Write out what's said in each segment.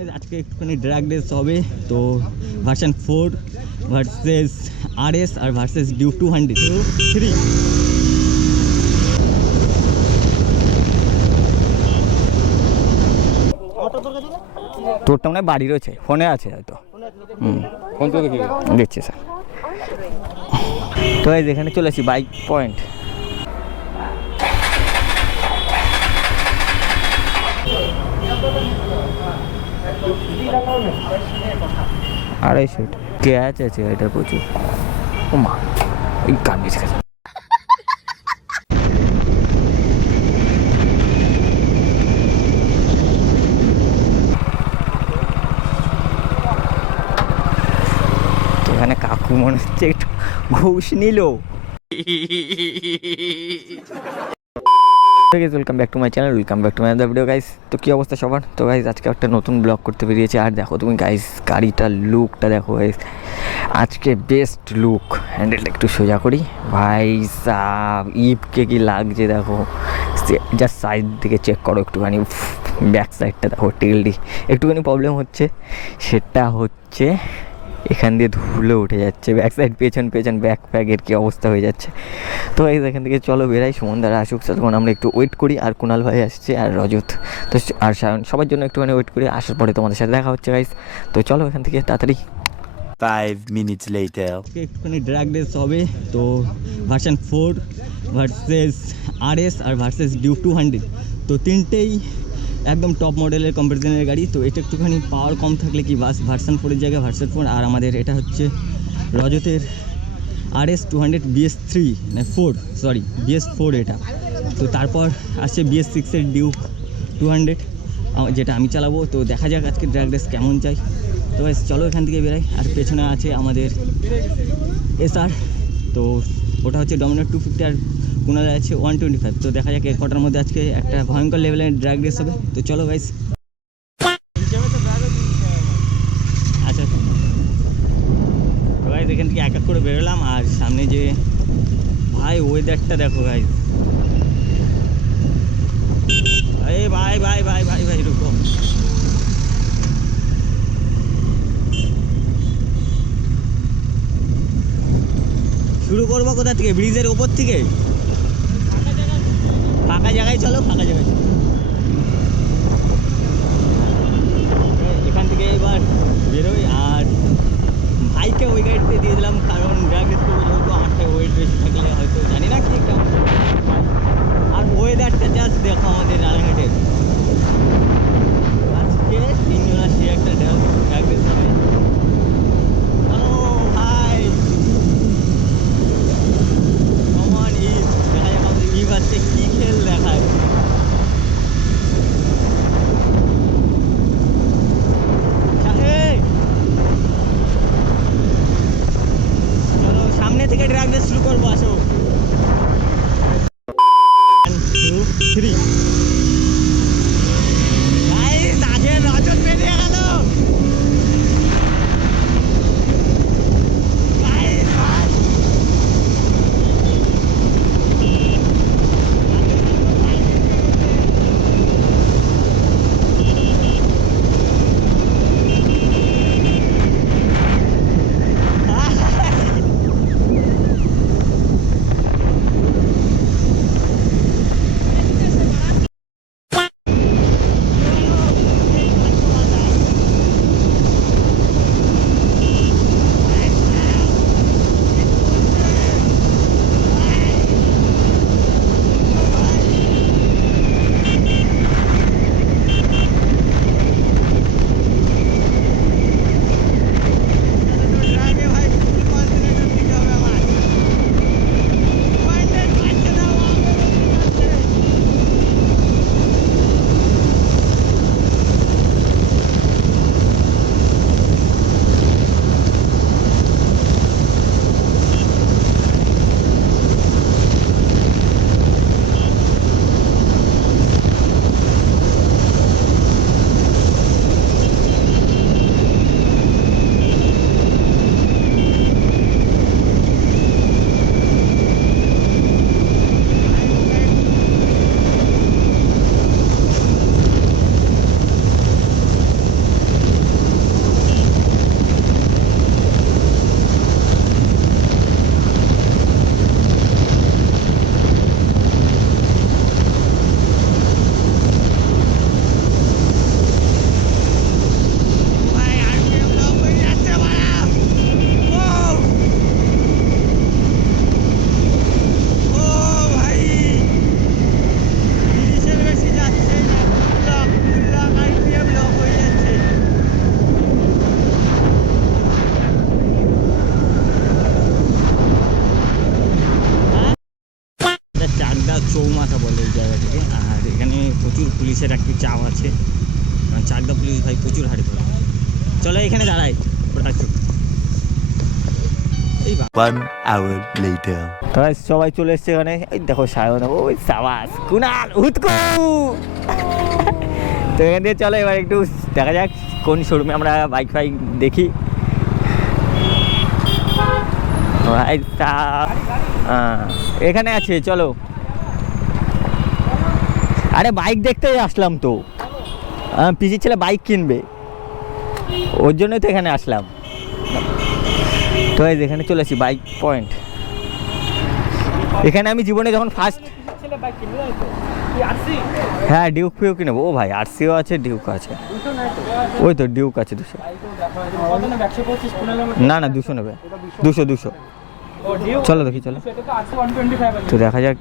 আজকে একটুখানি drag race হবে, তো ভার্সন 4 ভার্সেস RS আর ভার্সেস ডিউক 200 3। তোরটা মনে হয় বাড়ি রয়েছে, ফোনে আছে হয়তো। ফোন তো দেখি দেখছি স্যার। তো এই যেখানে চলে আসি বাইক পয়েন্ট। আড়াইশো ক্যাচ আছে এটা প্রচুর। ও মা, এই কান্দিস তো এখানে কাকু মনে হচ্ছে একটু ঘুষ নিল। Welcome back to my channel, welcome back to my other video guys. তো কী অবস্থা সবার? তো গাইস আজকে একটা নতুন ব্লগ করতে বেরিয়েছি। আর দেখো তুমি গাইস গাড়িটার লুকটা দেখো গাইস, আজকে বেস্ট লুক। হ্যান্ডেলটা একটু সোজা করি ভাই সাব, ইপকে কি লাগছে দেখো, জাস্ট সাইড থেকে চেক করো একটুখানি। ব্যাক সাইডটা দেখো, টেলডি একটুখানি প্রবলেম হচ্ছে, সেটা হচ্ছে এখান দিয়ে ধুলো উঠে যাচ্ছে। ব্যাক সাইড পেছন ব্যাক প্যাকের কী অবস্থা হয়ে যাচ্ছে। তো এই এখান থেকে চলো বেরাই, সুমনদারা আসুক, তখন আমরা একটু ওয়েট করি। আর কুণাল ভাই আসছে, আর রজত, তো আর সায়ন, সবার জন্য একটুখানি ওয়েট করি। আসার পরে তোমাদের সাথে দেখা হচ্ছে গাইস। তো চলো এখান থেকে তাড়াতাড়ি। 5 minutes later. একটুখানি ড্র্যাগ রেস হবে, তো ভার্সন 4 ভার্সেস RS আর ভার্সেস ডিউক 200। তো তিনটেই একদম টপ মডেলের কম্পারিজনের গাড়ি। তো এটা একটুখানি পাওয়ার কম থাকলে কি বাস ভার্সন 4-এর জায়গায় ভার্সন 4। আর আমাদের এটা হচ্ছে রজতের RS 200 BS3 না 4, সরি BS4 এটা। তো তারপর আসছে BS6-এর ডিউক 200, যেটা আমি চালাবো। তো দেখা যাক আজকে ড্র্যাগ রেস কেমন চাই। তো চলো এখান থেকে বেরাই। আর পেছনে আছে আমাদের SR, তো ওটা হচ্ছে ডমিনার 250, আর কুণালে আছে 125। তো দেখা যাক কটার মধ্যে আজকে একটা ভয়ঙ্কর লেভেলের ড্র্যাগ রেস হবে। তো চলো গাইস। আচ্ছা তো গাইস এখান থেকে এক এক করে বেরোলাম। আর সামনে যে ভাই ওয়েদারটা দেখো গাইস, এই ভাই ভাই ভাই ভাই ভাই রুকো। শুরু করবো কোথা থেকে? ব্রিজের ওপর থেকে? ফাঁকা জায়গায় চলো, ফাঁকা জায়গায় চলো। এখান থেকে এবার বেরোই। আর ভাইকে ওই গাড়িতে দিয়ে দিলাম, কারণ ড্র্যাগ রেস করবো যেহেতু, আমারটা ওয়েট বেশি থাকলে হয়তো জানি না কি কেমন। আর ওয়েদারটা জাস্ট দেখো আমাদের রানাঘাটের আজকে 3 জন আসছে, একটা ড্র্যাগ রেস হবে। হ্যালো ভাই, কমন ইভ, দেখা যাক আমাদের ইভ আজকে কী খেল দেখায়। গাড়ি পাবো। চলো এখানে দাঁড়াই, ওটা এই 1 hour later. তাই সবাই চলে এসছে এখানে। এই দেখো সায়ন, ওই সাবাস কুনাল উৎকু। তো এখান দিয়ে চলো এবার একটু দেখা যাক কোন শোরুমে আমরা বাইক ফাইক দেখি। এখানে আছে, চলো। আরে বাইক দেখতেই আসলাম তো, পিসির ছেলে বাইক কিনবে, ওর জন্যই তো এখানে আসলাম। তো এখানে চলে আসি বাইক পয়েন্ট। এখানে আমি জীবনে যখন ফার্স্ট, হ্যাঁ ডিউক ফিউক নেবো। ও ভাই আরসিও আছে, ডিউক আছে, ওই তো ডিউক আছে 200। না না 200 নেবে, 200। চলো দেখি, চলো তো দেখা যাক।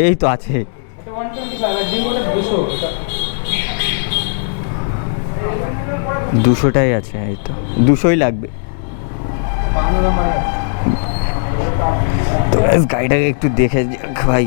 এই তো আছে, 200টাই আছে, এই তো 200ই লাগবে। তো গাড়িটাকে একটু দেখে যাক ভাই।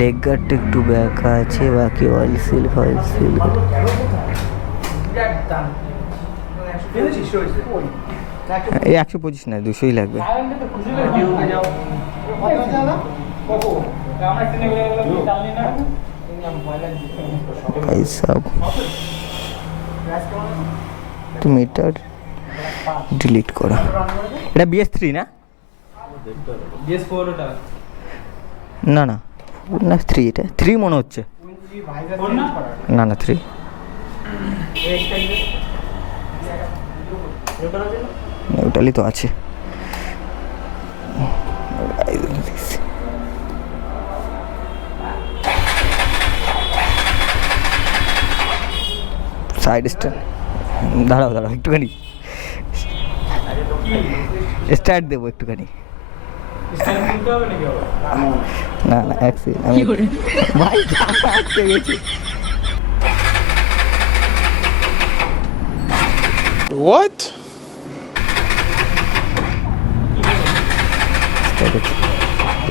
লেগ গার্ডটা একটু ব্যাকা আছে, বাকি অয়েল সিল এই 125 না 200ই লাগবে। ভাই সাব মিটার ডিলিট করা। এটা BS3 না? না না না 3, এটা 3 মনে হচ্ছে। না না 3 নিউট্রালি তো আছে। সাইড স্ট্যান্ড, দাঁড়াও একটুখানি স্টার্ট দেবো একটুখানি। না না আমি ভাই আটকে গেছি। What?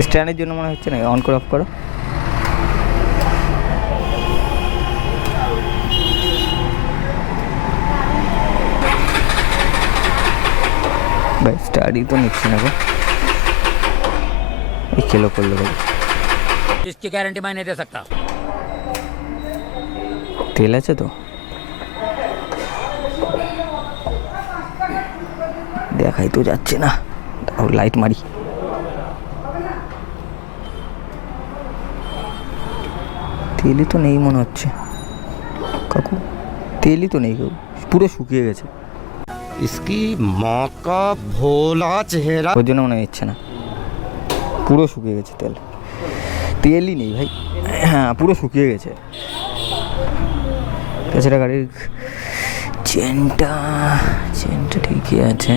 স্ট্যান্ডের জন্য মনে হচ্ছে না, অন করে অফ করো। ভাই স্টাডি তো নিচ্ছি না গো, এই খেলো করলো ভাই। इसकी गारंटी मैं नहीं दे सकता। তেল আছে তো, দেখাই তো যাচ্ছে না, লাইট মারি। তেলই তো নেই মনে হচ্ছে কাকু, তেলই তো নেই কাকু, পুরো শুকিয়ে গেছে। इसकी माँ का भोला चेहरा। ওর জন্য মনে হচ্ছে না, পুরো শুকিয়ে গেছে তেল, তেলই নেই ভাই। হ্যাঁ পুরো শুকিয়ে গেছে। তাছাড়া গাড়ির চেনটা ঠিকই আছে।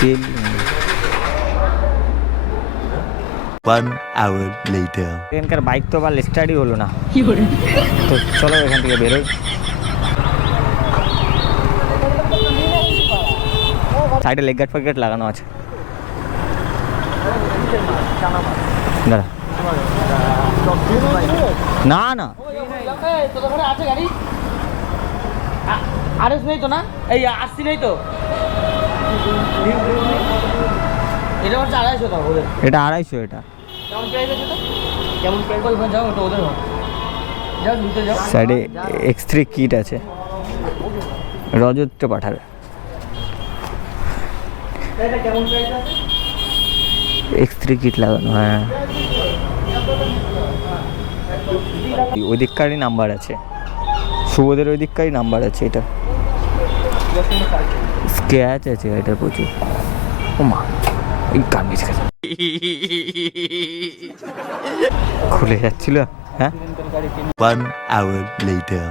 তেল 1 hour later. এখানকার বাইক তো আবার স্টার্টই হলো না। তো চলো এখান থেকে বেরোই। সাইডে লেগ গার্ড ফেগ লাগানো আছে, দাঁড়া। না না আছে গাড়ি আরএস নেই তো, না এই আরসি নেই তো, এটা হচ্ছে 250 টাকা ওদের। এটা 250, এটা কেমন প্রাইস আছে তো, কেমন প্রাইস ওখানে যাও, ওটা ওদের যাও নিতে যাও। সাইডে X3 কিট আছে, রজতটা পাঠাবে। এটা কেমন প্রাইস আছে? X3 কিট লাগানো, হ্যাঁ ওই দিককারই নাম্বার আছে, শুভদের ওই দিককারই নাম্বার আছে। এটা স্ক্র্যাচ আছে এটা প্রচুর। ও মা, এই কামিজ খুলে যাচ্ছিল। হ্যাঁ 1 hour later.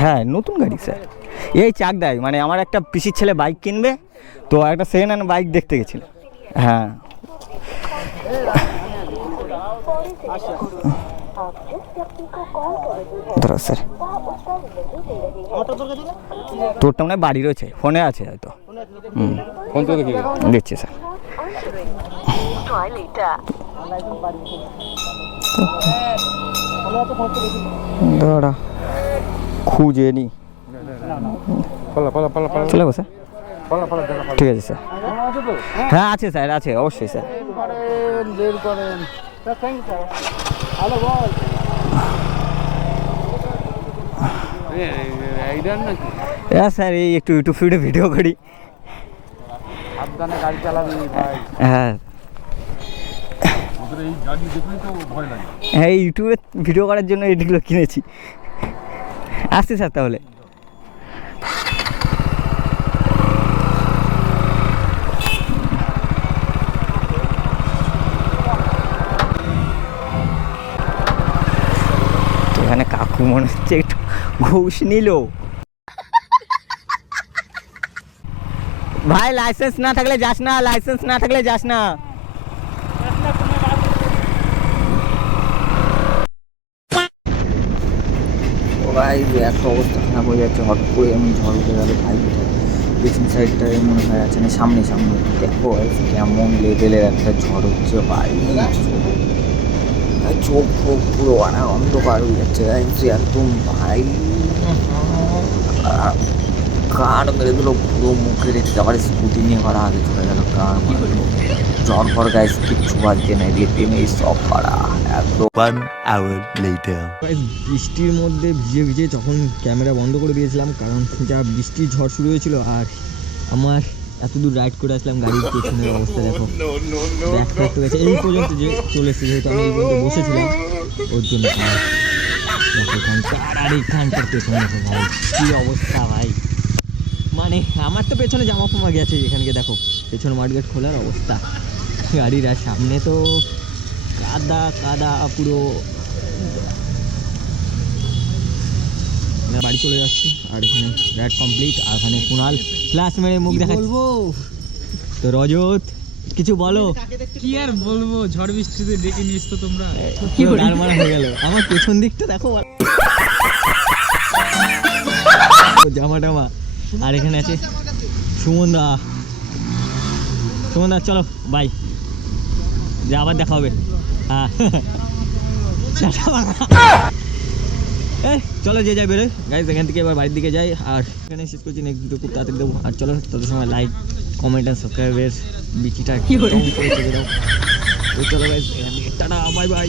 হ্যাঁ নতুন গাড়ি স্যার, এই চাক দেয়। মানে আমার একটা পিসির ছেলে বাইক কিনবে, তো একটা সেকেন্ড হ্যান্ড বাইক দেখতে গেছিলাম। হ্যাঁ ধরো স্যার, তোরটা মনে হয় বাড়ি রয়েছে, ফোনে আছে হয়তো। ফোন তো দেখি দিচ্ছি স্যার। দাঁড়া খুঁজে নি, পালা পালা পালা পালা চলে গো স্যার। পালা পালা দেখা ঠিক আছে স্যার। হ্যাঁ আছে স্যার, আছে অবশ্যই স্যার। বের করেন হ্যালো বল রাইডার নাকি? হ্যাঁ স্যার, এই একটু ইউটিউব ফিডে ভিডিও করি। সাবধানে গাড়ি চালাবি ভাই। হ্যাঁ এই গাড়ি দেখলেই তো ভয় লাগে। হ্যাঁ, ইউটিউবে ভিডিও করার জন্য এগুলো কিনেছি। আসছি স্যার তাহলে। তো এখানে কাকু মনে হচ্ছে একটু ঘুষ নিল। ভাই লাইসেন্স না থাকলে যাস না, লাইসেন্স না থাকলে যাস না। ভাই এত অবস্থা খারাপ হয়ে যাচ্ছে, হঠাৎ করে এমন ঝড় উঠে গেল ভাই। পেছন সাইডটায় মনে হয় আছে না, সামনে সামনে দেখো কেমন লেভেলের একটা ঝড় হচ্ছে ভাই। চোখ ফোক পুরো অন্ধকার হয়ে যাচ্ছে একদম ভাই। কার মেরে দিল পুরো মুখে রেখে, আবার স্কুটি নিয়ে আবার আগে চলে গেল। কার ঝড় ফর গাইস কিচ্ছু বাজছে না, রেতে নেই সব পাড়া একদম। 1 hour later. বৃষ্টির মধ্যে ভিজে ভিজে যখন ক্যামেরা বন্ধ করে দিয়েছিলাম, কারণ যা বৃষ্টির ঝড় শুরু হয়েছিল। আর আমার এত দূর রাইড করে আসলাম, গাড়ির পেছনের অবস্থা দেখো, ব্যাক ফ্যাক গেছে। এই পর্যন্ত যে চলে এসেছে, যেহেতু আমি এই পর্যন্ত বসেছিলাম ওর জন্য। দেখো এখানকার আর এইখানটার পেছনে ভাই কী অবস্থা ভাই। মানে আমার তো পেছনে জামা ফামা গেছে, এখানকে দেখো পেছনে মাঠঘাট খোলার অবস্থা গাড়ির। আর সামনে তো কাদা কাদা পুরো। বাড়ি চলে যাচ্ছি, আর এখানে রাইড কমপ্লিট। আর এখানে কুণাল ফ্ল্যাশ মেরে মুখ দেখা বলবো। তো রজত কিছু বলো। কি আর বলবো, ঝড় বৃষ্টিতে ডেকে নিয়ে এসছো তোমরা। কি ডালমারা হয়ে গেল আমার পেছন দিকটা দেখো, জামা টামা। আর এখানে আছে সুমন দা। সুমন দা চলো বাই, যে আবার দেখা হবে। হ্যাঁ চলো যে যাই বেরোয় গাইজ, এখান থেকে এবার বাড়ির দিকে যাই। আর এখানে শেষ করছি, নেক্সট ভিডিও খুব তাড়াতাড়ি দেবো। আর চলো তত সময় লাইক কমেন্ট অ্যান্ড সাবস্ক্রাইবের বিচিটা কি করে চেপে দাও। তো চলো গাইজ এখান থেকে টাটা বাই বাই।